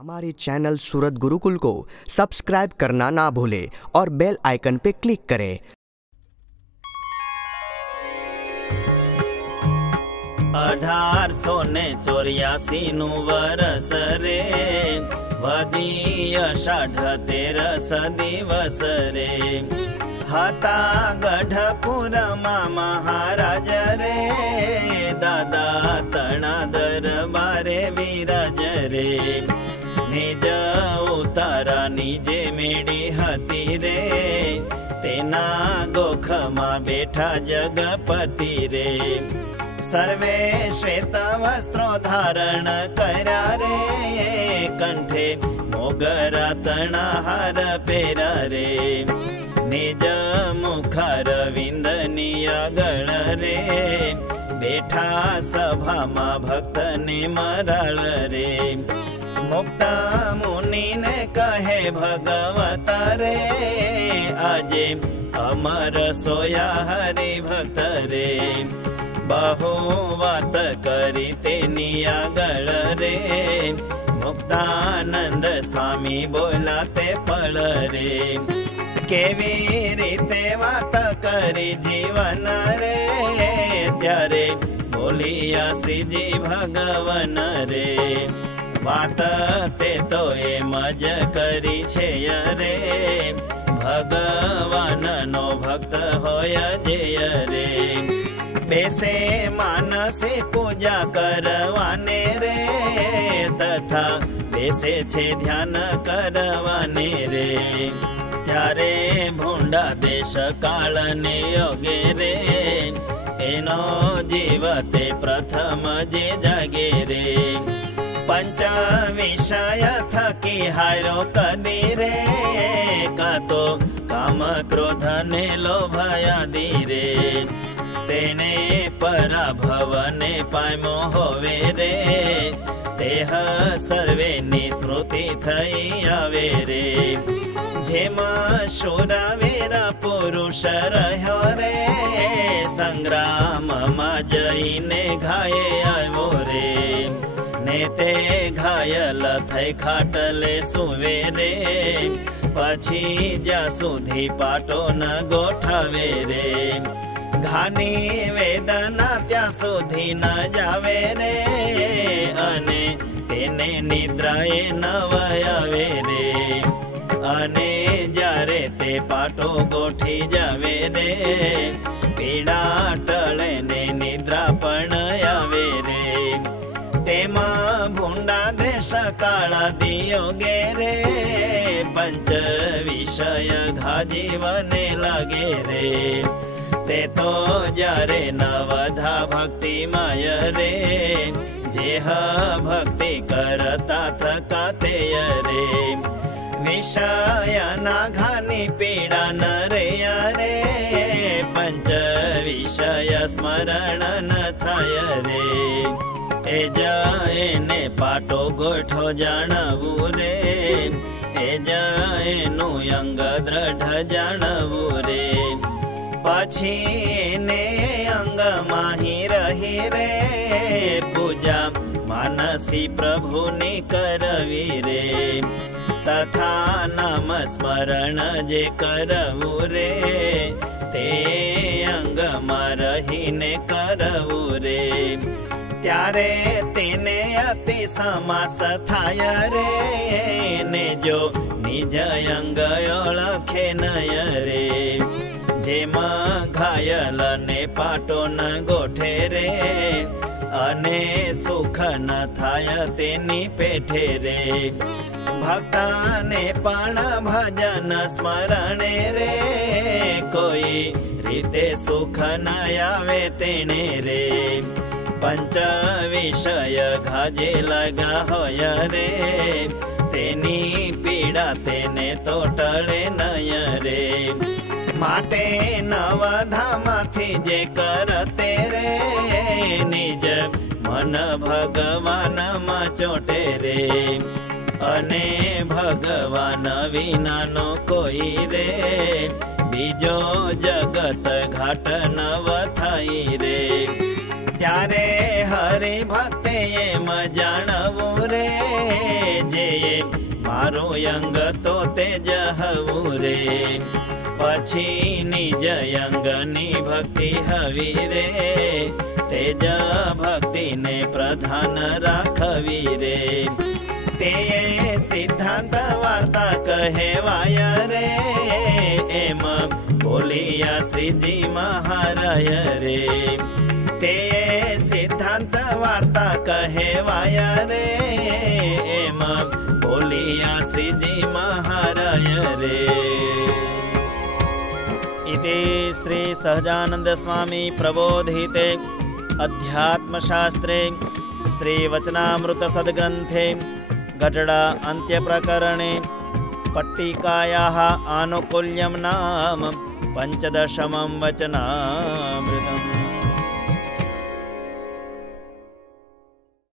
हमारे चैनल सूरत गुरुकुल को सब्सक्राइब करना ना भूलें और बेल आइकन पे क्लिक करें। 1884 નું વરસ રે વધી અષાઢ તેરસ દિવસ રે હતા ગઢપુરમાં મહારાજ રે દાદા તણા દરબારે વિરાજ રે નિજ ઉતારા નીજે મેળી હતી રે તેના ગોખમાં બેઠા જગપતિ રે सर्वे श्वेत वस्त्रो धारण कर्या रे कंठे मोगरा तना हार पेरा रे निज मुखार विंदनी अगळ रे बेठा सभा मा भक्त ने मराळ रे मुक्त मुनि ने कहे भगवता रे आजे अमर सोया हरि भक्त रे बहु वात करी तेनी आगळ रे मुक्तानंद स्वामी बोला ते पळ रे केवी रीते वात करी जीवन रे त्यारे बोलिया श्रीजी भगवन रे वात ते तो एम ज करी छे रे भगवान नो भक्त होय जय रे बेसे मानसे पूजा करवाने रे तथा बेसे छे ध्यान करवाने रे त्यारे भूंडा देश काल ने योगे रे एनो जीवते प्रथम जे जागे रे पंच विषय थकी हारो कदी रे का तो काम क्रोध ने लोभयादी रे तेने पराभव ने पाम्यो होवे रे तेह सर्वे नि स्मृति थई आवे रे जेमा शूरवीर पुरुष रह्यो रे संग्राम मा जईने घाये आव्यो रे ने ते घायल थई खाटले सुवे रे पछी ज्या सुधी पाटो न गोठावे रे घानी वेदना त्या सुधी न जावे रे अने तेने निद्राए न वयावे रे अने जारे ते पाटो गोठी जावे रे पीड़ा टळे ने निद्रा पण आवे रे तेमा भूंडा देश काळा दियोगे रे पंच विषय घा जीवने लागे रे ते तो जारे नवधा भक्ति माय रे जेह भक्ति करता थकाते रे विषय ना घानी पीड़ा न रे रे पंच विषय स्मरण न थाय रे ए जाए ने पाटो गोठो जानवू रे ए जाए नु अंग दृढ़ जानवू रे पछी ने अंग माही रही रे पूजा मानसी प्रभु ने करवी रे तथा नाम स्मरण जे करवू रे ते अंग मा रही ने करवू रे त्यारे तेने अति समास थाय रे ने जो निज अंग ओळखे नय रे जेमा घायल ने पाटो न गोठे रे अने सुख न थाय तेनी पेठे रे भक्ता ने पण भजन स्मरणे रे कोई रीते सुख न आवे तेने रे पंच विषय घाजे लगा होय रे तेनी पीड़ा तेने तो टळे नय रे माटे नवधामाथी जे करते रे निज मन भगवान मा चोटे रे अने भगवान विना नो कोई रे बीजो जगत घाट नव थाई रे त्यारे हरि भक्ति एम जाणवू रे जे मारो अंग तो तेज हवु रे। पछी निज अंगनी भक्ति हवी रे, तेज भक्ति ने प्रधान राखवी रे। ते सिद्धांत वार्ता कहेवाय रे, एम बोलिया श्रीजी महाराय रे। ते सिद्धांत वार्ता कहेवाय रे, एम बोलिया श्रीजी महाराय रे। इति श्री सहजानंद स्वामी प्रबोधिते अध्यात्मशास्त्रे श्रीवचनामृत सद्ग्रंथे घटड़ा अंत्यप्रकरणे पट्टिकायाः आनुकूल्यं नाम 15 वचनामृतम्।